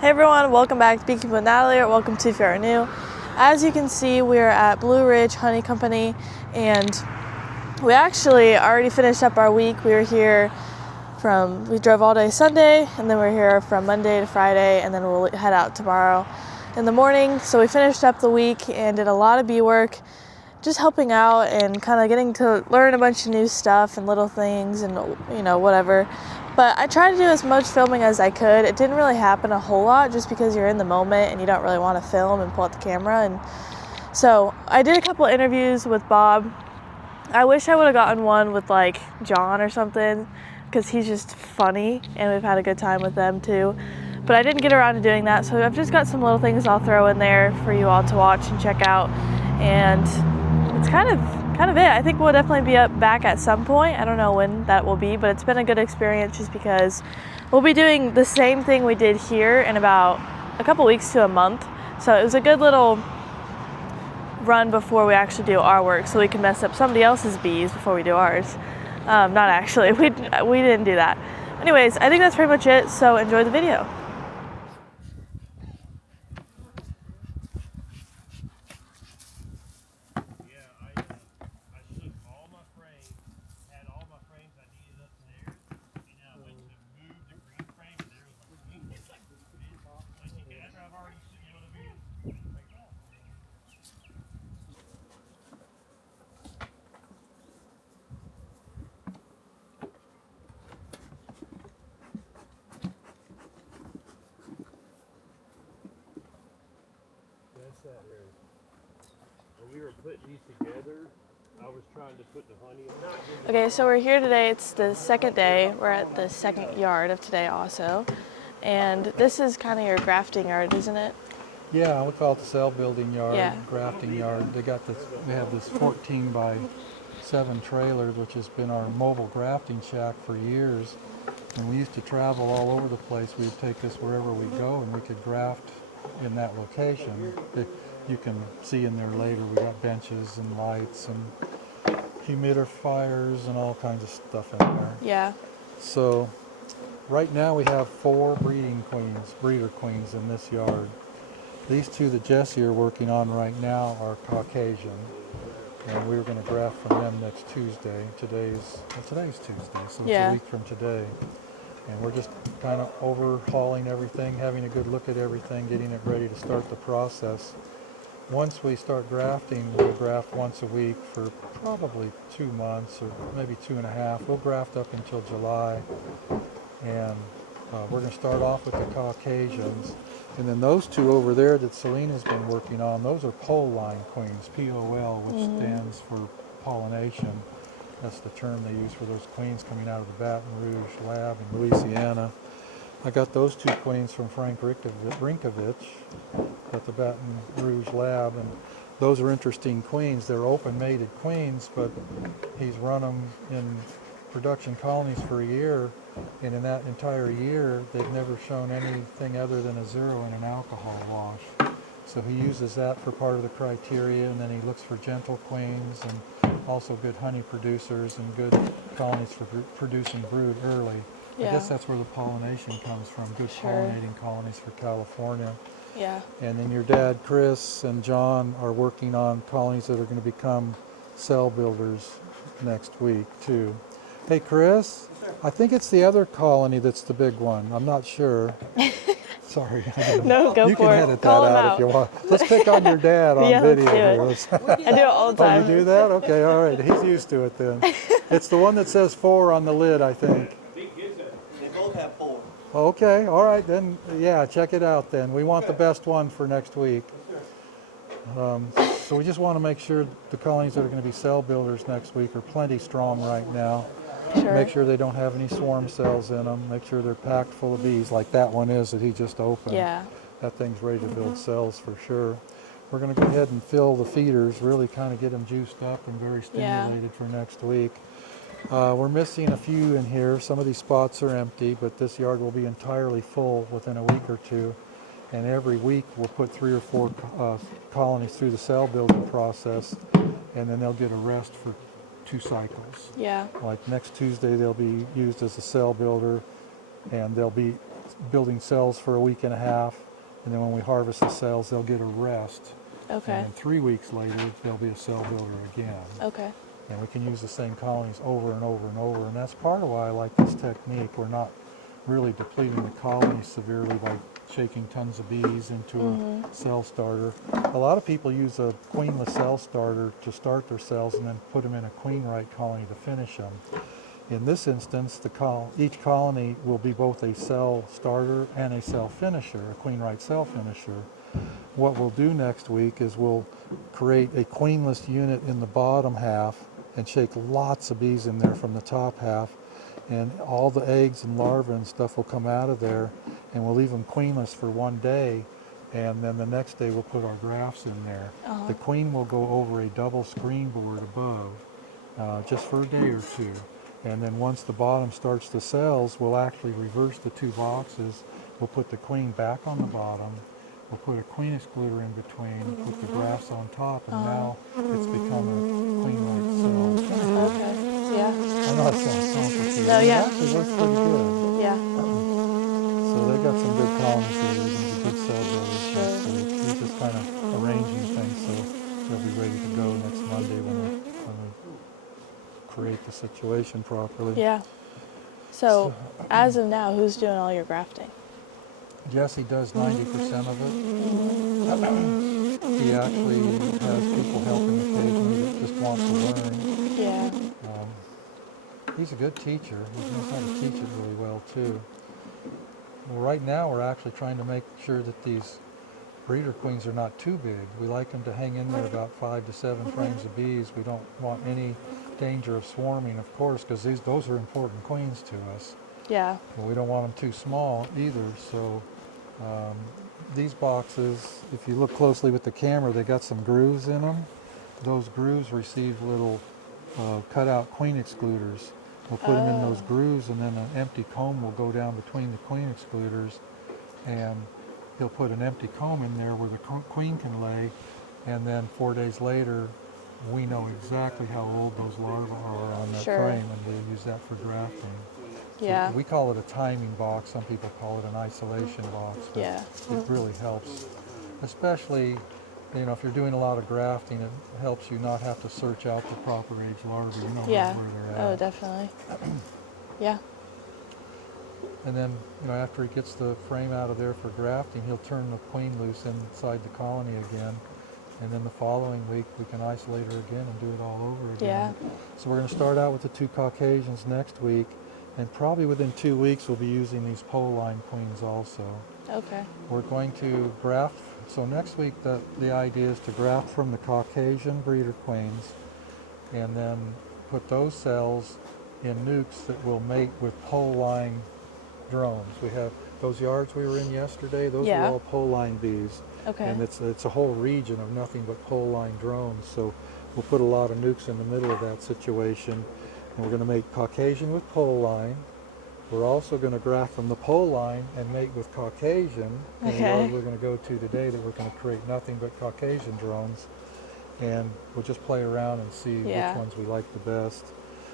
Hey everyone, welcome back to Beekeeping with Natalie, or welcome to if you are new. As you can see, we are at Blue Ridge Honey Company, and we actually already finished up our week. We drove all day Sunday, and then we're here from Monday to Friday, and then we'll head out tomorrow in the morning. So we finished up the week and did a lot of bee work, just helping out and kind of getting to learn a bunch of new stuff and little things and whatever. But I tried to do as much filming as I could. It didn't really happen a whole lot just because you're in the moment and you don't really want to film and pull out the camera. And so I did a couple interviews with Bob. I wish I would have gotten one with like John or something, because he's just funny and we've had a good time with them too. But I didn't get around to doing that, so I've just got some little things I'll throw in there for you all to watch and check out. And it's kind of it. I think we'll definitely be back at some point. I don't know when that will be, but it's been a good experience just because we'll be doing the same thing we did here in about a couple weeks to a month. So it was a good little run before we actually do our work, so we can mess up somebody else's bees before we do ours. Not actually, we didn't do that. Anyways, I think that's pretty much it, so enjoy the video. When we were putting these together, I was trying to put the honey in. Okay, so we're here today. It's the second day. We're at the second yard of today also. And this is kind of your grafting yard, isn't it? Yeah, we call it the cell building yard, Yeah. grafting yard. They have this 14 by 7 trailer, which has been our mobile grafting shack for years. And we used to travel all over the place. We would take this wherever we go, and we could graft in that location. You can see in there later, we got benches and lights and humidifiers and all kinds of stuff in there. Yeah. So right now we have 4 breeder queens in this yard. These 2 that Jesse are working on right now are Caucasian, and we were going to graft from them next Tuesday. Today's Tuesday, so it's a week from today. And we're just kind of overhauling everything, having a good look at everything, getting it ready to start the process. Once we start grafting, we'll graft once a week for probably 2 months or maybe 2.5. We'll graft up until July, and we're going to start off with the Caucasians. And then those 2 over there that Selena's been working on, those are pole line queens, P-O-L, which stands for pollination. That's the term they use for those queens coming out of the Baton Rouge lab in Louisiana. I got those 2 queens from Frank Rinkovich at the Baton Rouge lab, and those are interesting queens. They're open-mated queens, but he's run them in production colonies for a year, and in that entire year they've never shown anything other than a 0 in an alcohol wash. So he uses that for part of the criteria, and then he looks for gentle queens and also good honey producers and good colonies for producing brood early. Yeah. I guess that's where the pollination comes from, good pollinating colonies for California. Yeah. And then your dad, Chris, and John are working on colonies that are going to become cell builders next week too. Hey Chris, I think it's the other colony that's the big one. I'm not sure. Sorry. No, go for it. You can edit that Call him out if you want. Let's pick on your dad on Yeah, video. let's do it. I do it all the time. Oh, you do that? Okay, all right. He's used to it then. It's the one that says 4 on the lid, I think. They both have 4. Okay, all right, then, yeah, check it out then. We want the best one for next week. So we just want to make sure the colonies that are going to be cell builders next week are plenty strong right now. Sure. Make sure they don't have any swarm cells in them. Make sure they're packed full of bees, like that one is that he just opened. Yeah. That thing's ready to build cells for sure. We're going to go ahead and fill the feeders, really kind of get them juiced up and very stimulated for next week. We're missing a few in here. Some of these spots are empty, but this yard will be entirely full within a week or 2. And every week we'll put 3 or 4 colonies through the cell building process, and then they'll get a rest for 2 cycles. Yeah. Like next Tuesday they'll be used as a cell builder, and they'll be building cells for a week and a half, and then when we harvest the cells, they'll get a rest. Okay. And then 3 weeks later, they'll be a cell builder again. Okay. And we can use the same colonies over and over and over, and that's part of why I like this technique. We're not really depleting the colony severely by shaking tons of bees into a cell starter. A lot of people use a queenless cell starter to start their cells and then put them in a queen-right colony to finish them. In this instance, each colony will be both a cell starter and a cell finisher, a queen-right cell finisher. What we'll do next week is we'll create a queenless unit in the bottom half and shake lots of bees in there from the top half, and all the eggs and larvae and stuff will come out of there, and we'll leave them queenless for 1 day, and then the next day we'll put our grafts in there. The queen will go over a double screen board above, just for a day or two, and then once the bottom starts the cells, we'll actually reverse the 2 boxes. We'll put the queen back on the bottom, we'll put a queen excluder in between, put the grafts on top, and now it's become a queen-like cell. Okay. Yeah. I know that sounds complicated. No, yeah. It actually works pretty good. Yeah. So they've got some good colonies there, and some good cell builders. Sure. So we're just kind of arranging things so they'll be ready to go next Monday when we create the situation properly. Yeah. So, as of now, who's doing all your grafting? Jesse does 90% of it. He actually has people helping occasionally that just want to learn. Yeah. He's a good teacher. He knows how to teach it really well too. Well, right now we're actually trying to make sure that these breeder queens are not too big. We like them to hang in there about 5 to 7 frames of bees. We don't want any danger of swarming, of course, because those are important queens to us. Yeah. But we don't want them too small either. So these boxes, if you look closely with the camera, they got some grooves in them. Those grooves receive little cutout queen excluders. We'll put them in those grooves, and then an empty comb will go down between the queen excluders, and he'll put an empty comb in there where the queen can lay, and then 4 days later we know exactly how old those larvae are on that frame, and we'll use that for grafting. Yeah. So we call it a timing box. Some people call it an isolation box. But Yeah. it really helps, especially if you're doing a lot of grafting. It helps you not have to search out the proper age larvae. You know Yeah. where they're at. Oh, definitely. Yeah. And then, after he gets the frame out of there for grafting, he'll turn the queen loose inside the colony again. And then the following week, we can isolate her again and do it all over again. Yeah. So we're going to start out with the 2 Caucasians next week. And probably within 2 weeks, we'll be using these pole line queens also. Okay. We're going to graft. So next week, the idea is to graft from the Caucasian breeder queens and then put those cells in nucs that will mate with pole line drones. We have those yards we were in yesterday. Those are all pole line bees. Okay. And it's a whole region of nothing but pole line drones. So we'll put a lot of nucs in the middle of that situation. And we're going to make Caucasian with pole line. We're also going to graft from the pole line and mate with Caucasian. And the yard we're going to go to today that we're going to create nothing but Caucasian drones. And we'll just play around and see which ones we like the best.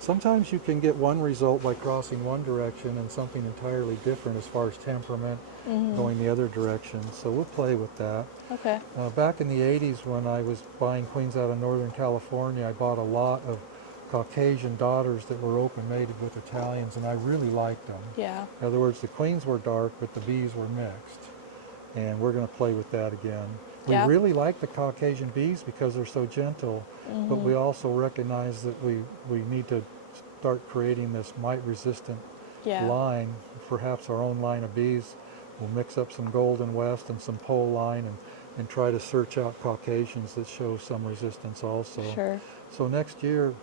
Sometimes you can get one result by crossing one direction and something entirely different as far as temperament going the other direction. So we'll play with that. Okay. Back in the 80s when I was buying queens out of Northern California, I bought a lot of Caucasian daughters that were open mated with Italians, and I really liked them. Yeah. In other words, the queens were dark, but the bees were mixed. And we're going to play with that again. We really like the Caucasian bees because they're so gentle, but we also recognize that we need to start creating this mite-resistant line, perhaps our own line of bees. We'll mix up some Golden West and some pole line and try to search out Caucasians that show some resistance also. Sure. So this year,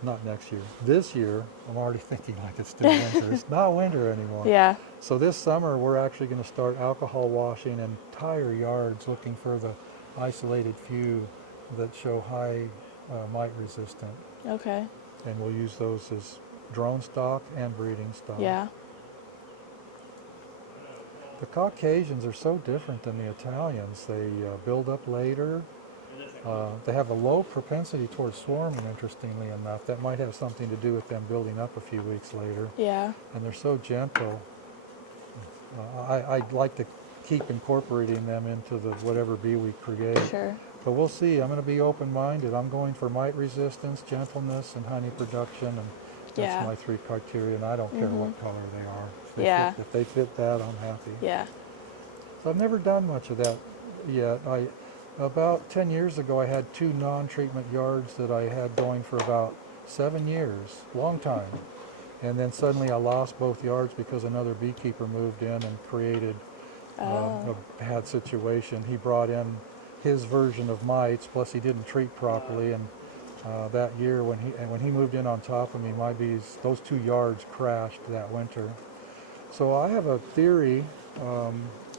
I'm already thinking like it's still winter. It's not winter anymore. Yeah. So this summer, we're actually going to start alcohol washing entire yards looking for the isolated few that show high mite resistant. Okay. And we'll use those as drone stock and breeding stock. Yeah. The Caucasians are so different than the Italians. They build up later. They have a low propensity towards swarming, interestingly enough. That might have something to do with them building up a few weeks later. Yeah. And they're so gentle. I'd like to keep incorporating them into the whatever bee we create. Sure. But we'll see. I'm going to be open-minded. I'm going for mite resistance, gentleness, and honey production, and that's Yeah. my 3 criteria. And I don't care what color they are. Yeah. If they fit that, I'm happy. Yeah. So I've never done much of that yet. About 10 years ago, I had 2 non-treatment yards that I had going for about 7 years, long time. And then suddenly I lost both yards because another beekeeper moved in and created a bad situation. He brought in his version of mites, plus he didn't treat properly. And that year when he moved in on top of me, my bees, those 2 yards crashed that winter. So I have a theory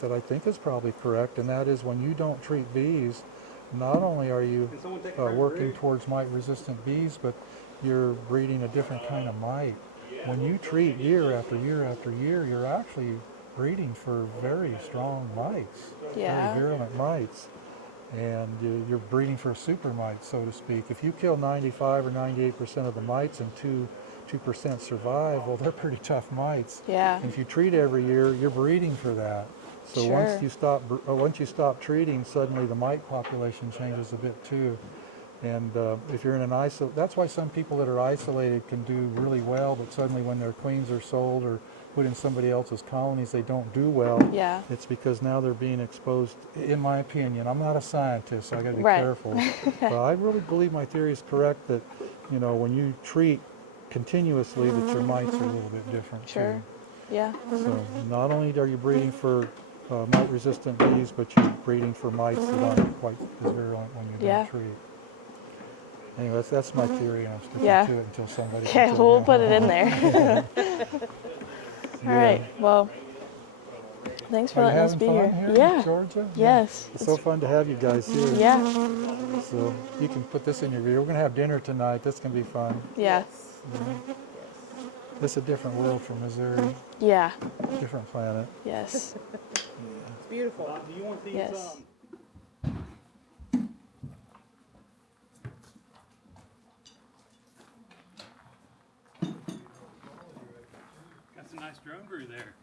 that I think is probably correct, and that is when you don't treat bees, not only are you working towards mite-resistant bees, but you're breeding a different kind of mite. When you treat year after year after year, you're actually breeding for very strong mites, Yeah. very virulent mites, and you're breeding for super mites, so to speak. If you kill 95 or 98% of the mites and 2% survive, well, they're pretty tough mites. Yeah. And if you treat every year, you're breeding for that. So Sure. once you stop treating, suddenly the mite population changes a bit too. And if you're in an that's why some people that are isolated can do really well, but suddenly when their queens are sold or put in somebody else's colonies, they don't do well. Yeah. It's because now they're being exposed, in my opinion. I'm not a scientist, so I got to be Right. careful. But I really believe my theory is correct that, when you treat continuously, that your mites are a little bit different Sure. too. Yeah. So not only are you breeding for mite-resistant bees, but you're breeding for mites that aren't quite as virulent when you Yeah. don't treat. Anyway, that's my theory, and I'm sticking Yeah. to it until somebody Okay, can tell we'll me put I'm it in wrong. there. All right. Well, thanks for Are you letting us having be fun here. here Yeah. in Georgia? Yes. It's so fun to have you guys here. Yeah. So you can put this in your video. We're going to have dinner tonight. This can be fun. Yeah. This is a different world from Missouri, Yeah. different planet. Yes. It's beautiful. Do you want these? Yes. Got some nice drone brew there.